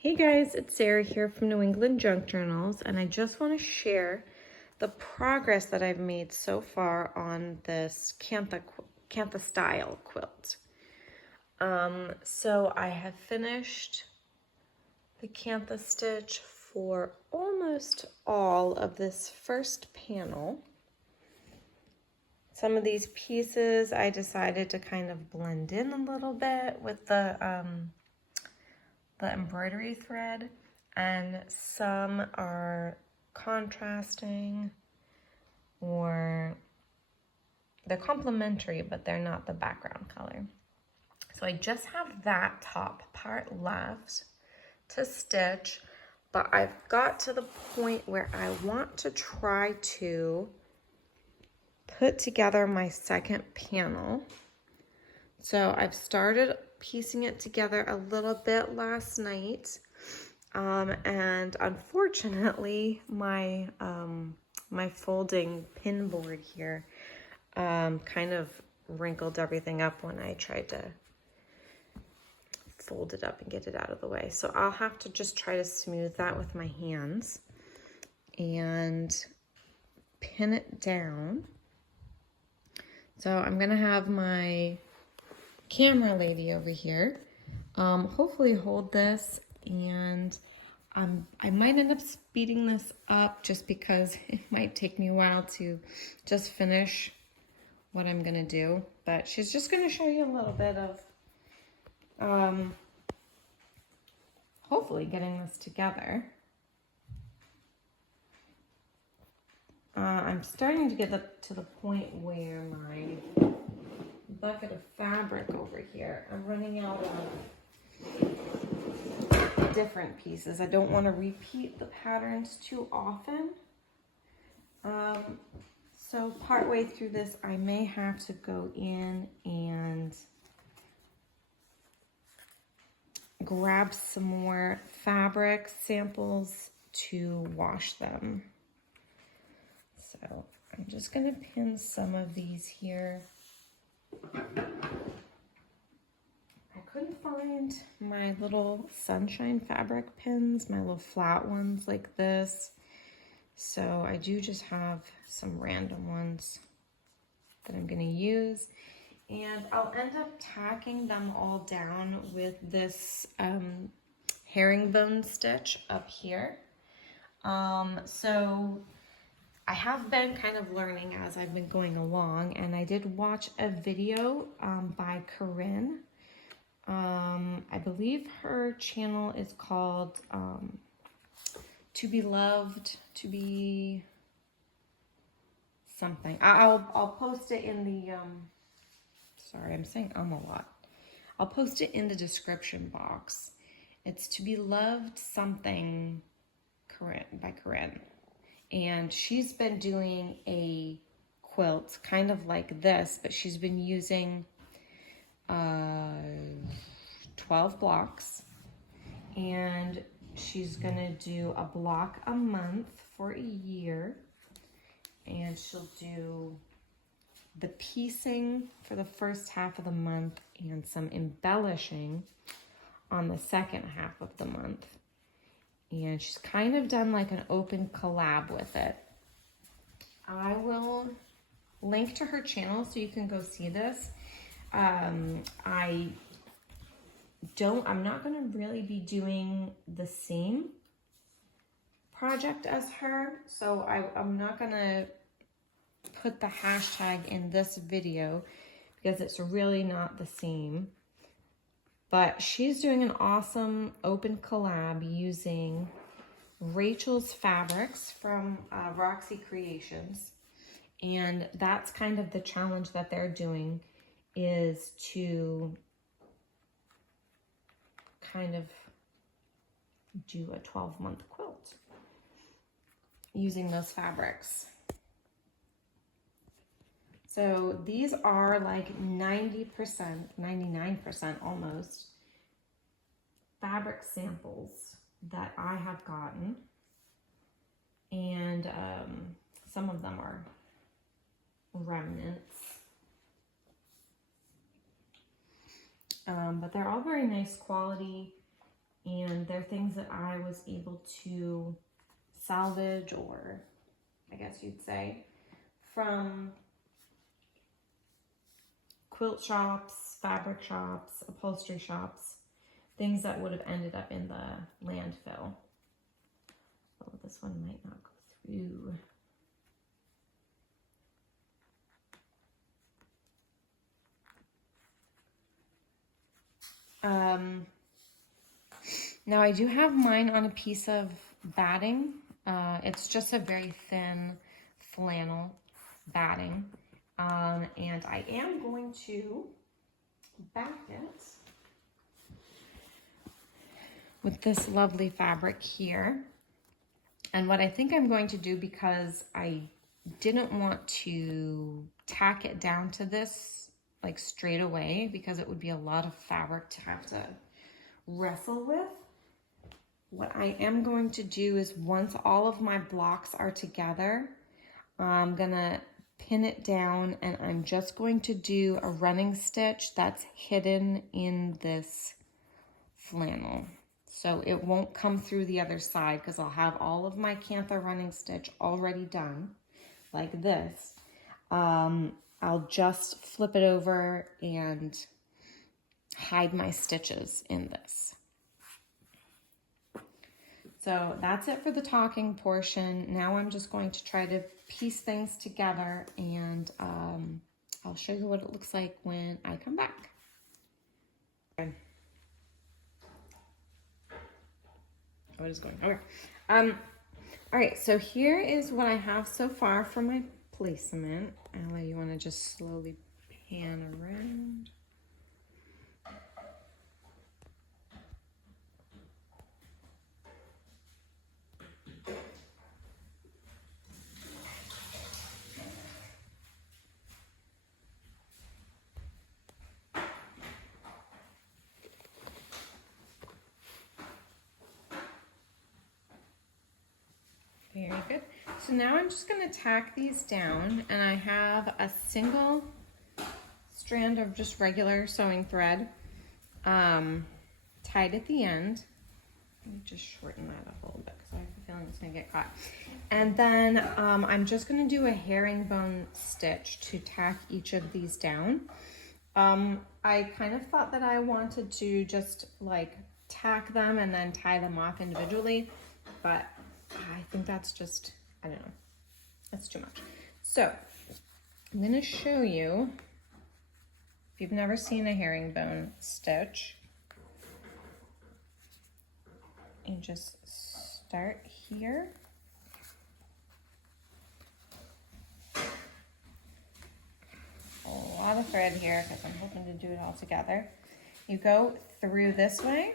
Hey guys, it's Sarah here from New England Junk Journals, and I just want to share the progress that I've made so far on this Kantha-style quilt. So I have finished the Cantha stitch for almost all of this first panel. Some of these pieces I decided to kind of blend in a little bit with the embroidery thread, and some are contrasting or they're complementary, but they're not the background color. So I just have that top part left to stitch, but I've got to the point where I want to try to put together my second panel. So I've started piecing it together a little bit last night, and unfortunately my my folding pin board here kind of wrinkled everything up when I tried to fold it up and get it out of the way. So I'll have to just try to smooth that with my hands and pin it down. So I'm gonna have my camera lady over here hopefully hold this, and I might end up speeding this up just because it might take me a while to just finish what I'm gonna do, but she's just gonna show you a little bit of hopefully getting this together. I'm starting to get up to the point where my bucket of fabric over here, I'm running out of different pieces. I don't want to repeat the patterns too often. So partway through this, I may have to go in and grab some more fabric samples to wash them. So I'm just going to pin some of these here. I couldn't find my little sunshine fabric pins, my little flat ones like this. So I do just have some random ones that I'm going to use. And I'll end up tacking them all down with this herringbone stitch up here. So I have been kind of learning as I've been going along, and I did watch a video by Corinne. I believe her channel is called To Be Loved, To Be something. I'll post it in the, sorry, I'm saying a lot. I'll post it in the description box. It's To Be Loved something by Corinne. And she's been doing a quilt kind of like this, but she's been using 12 blocks, and she's gonna do a block a month for a year, and she'll do the piecing for the first half of the month and some embellishing on the second half of the month. And she's kind of done like an open collab with it. I will link to her channel so you can go see this. I'm not gonna really be doing the same project as her, so I'm not gonna put the hashtag in this video because it's really not the same. But she's doing an awesome open collab using Rachel's fabrics from Roxy Creations. And that's kind of the challenge that they're doing, is to kind of do a 12-month quilt using those fabrics. So these are like 90%, 99% almost fabric samples that I have gotten. And some of them are remnants. But they're all very nice quality, And they're things that I was able to salvage, or I guess you'd say, from quilt shops, fabric shops, upholstery shops, things that would have ended up in the landfill. Oh, this one might not go through. Now I do have mine on a piece of batting. It's just a very thin flannel batting. And I am going to back it with this lovely fabric here. And what I think I'm going to do, because I didn't want to tack it down to this like straight away, because it would be a lot of fabric to have to wrestle with. What I am going to do is, once all of my blocks are together, I'm gonna pin it down, and I'm just going to do a running stitch that's hidden in this flannel. So it won't come through the other side, because I'll have all of my Cantha running stitch already done, like this. I'll just flip it over and hide my stitches in this. So that's it for the talking portion. Now I'm just going to try to piece things together, and I'll show you what it looks like when I come back. Okay. What is going on? Okay. All right, so here is what I have so far for my placement. Ella, you want to just slowly pan around? Very good. So now I'm just going to tack these down, and I have a single strand of just regular sewing thread tied at the end. Let me just shorten that up a little bit, because I have a feeling it's going to get caught. And then I'm just going to do a herringbone stitch to tack each of these down. I kind of thought that I wanted to just like tack them and then tie them off individually, but I think that's just, I don't know, that's too much. So I'm going to show you, if you've never seen a herringbone stitch, and just start here. A lot of thread here, because I'm hoping to do it all together. You go through this way,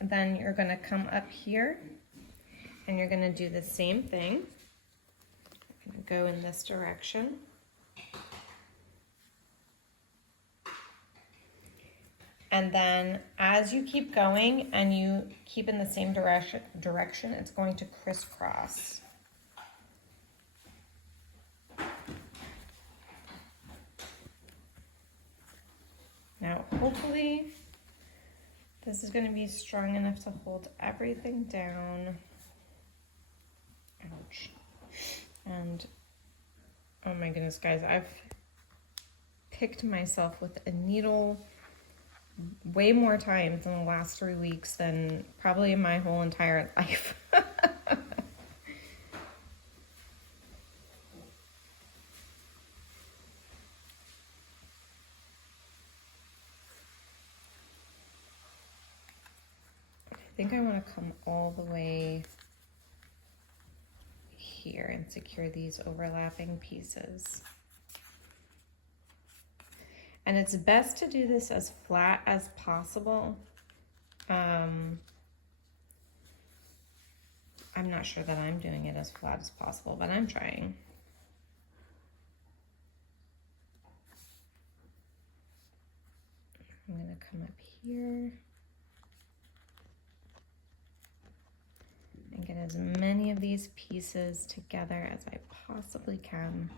and then you're going to come up here, and you're going to do the same thing. You're going to go in this direction. And then as you keep going and you keep in the same direction, it's going to crisscross. Now, hopefully, this is going to be strong enough to hold everything down. Ouch. And, oh my goodness, guys, I've picked myself with a needle way more times in the last 3 weeks than probably in my whole entire life. I think I want to come all the way here and secure these overlapping pieces. And it's best to do this as flat as possible. I'm not sure that I'm doing it as flat as possible, but I'm trying. I'm going to come up here and get as many of these pieces together as I possibly can.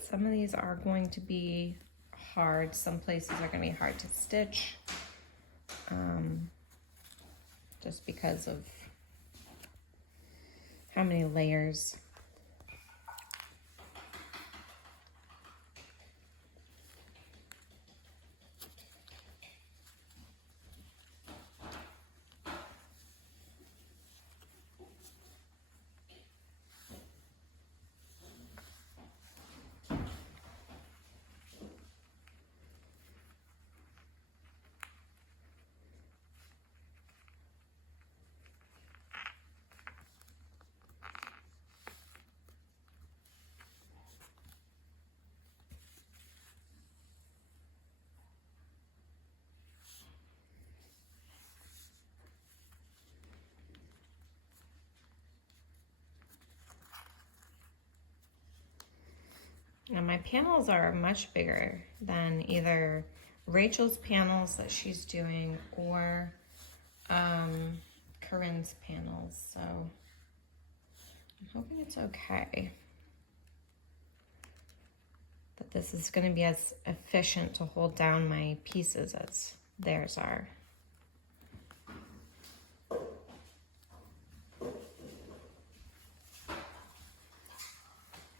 Some of these are going to be hard. Some places are going to be hard to stitch. just because of how many layers. Now my panels are much bigger than either Rachel's panels that she's doing or Corinne's panels, so I'm hoping it's okay. That this is going to be as efficient to hold down my pieces as theirs are.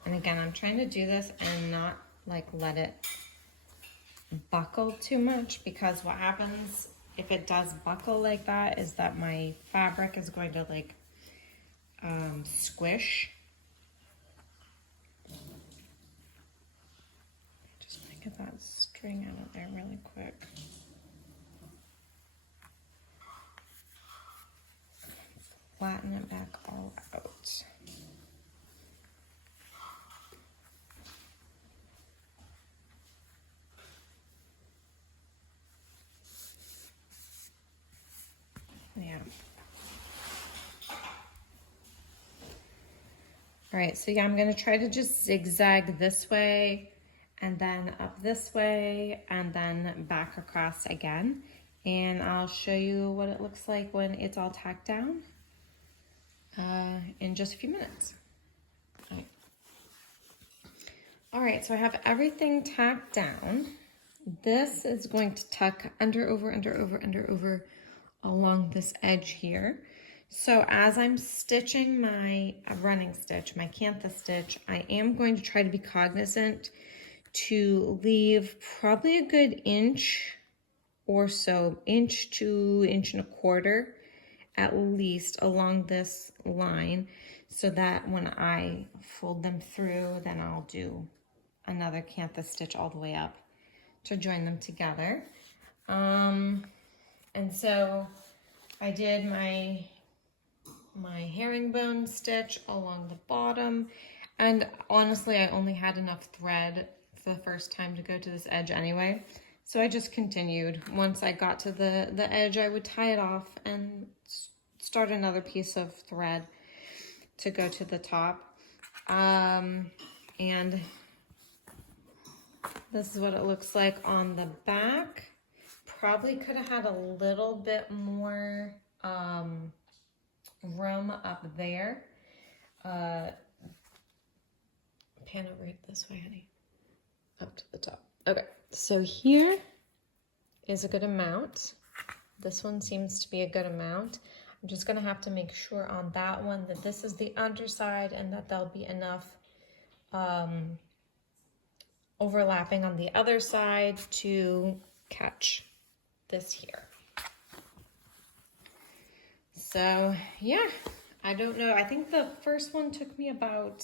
And again, I'm trying to do this and not like let it buckle too much, because what happens if it does buckle like that is that my fabric is going to like squish. Just want to get that string out of there really quick. Flatten it back all out. Yeah. All right, so yeah, I'm gonna try to just zigzag this way and then up this way and then back across again. And I'll show you what it looks like when it's all tacked down in just a few minutes. All right, so I have everything tacked down. This is going to tuck under, over, along this edge here. So as I'm stitching my running stitch, my Cantha stitch, I am going to try to be cognizant to leave probably a good inch or so, inch to inch and a quarter at least along this line, so that when I fold them through, then I'll do another Cantha stitch all the way up to join them together. And so I did my herringbone stitch along the bottom, and honestly I only had enough thread for the first time to go to this edge anyway, so I just continued. Once I got to the edge, I would tie it off and start another piece of thread to go to the top. And this is what it looks like on the back. Probably could have had a little bit more room up there. Pan it right this way, honey. Up to the top. Okay, so here is a good amount. This one seems to be a good amount. I'm just gonna have to make sure on that one that this is the underside and that there'll be enough overlapping on the other side to catch this here. So yeah, I don't know. I think the first one took me about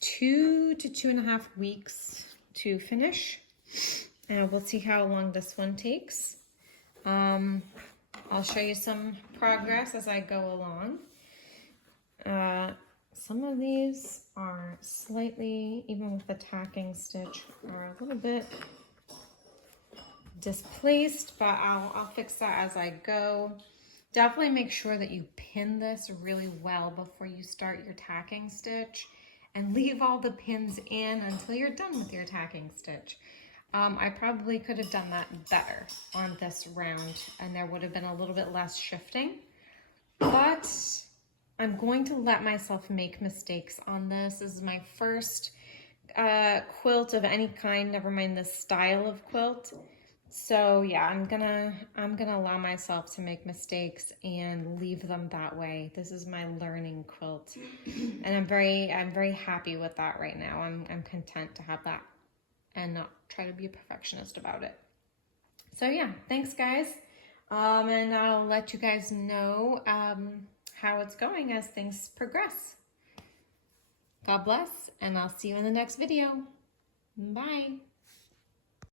2 to 2.5 weeks to finish. And we'll see how long this one takes. I'll show you some progress as I go along. Some of these are slightly, even with the tacking stitch, are a little bit displaced, but I'll fix that as I go. Definitely make sure that you pin this really well before you start your tacking stitch, and leave all the pins in until you're done with your tacking stitch. I probably could have done that better on this round, and there would have been a little bit less shifting, but I'm going to let myself make mistakes on this. This is my first quilt of any kind, never mind the style of quilt. So yeah, I'm gonna allow myself to make mistakes and leave them that way. This is my learning quilt, and I'm very happy with that right now. I'm content to have that and not try to be a perfectionist about it. So yeah, thanks guys, and I'll let you guys know how it's going as things progress. God bless, and I'll see you in the next video. Bye.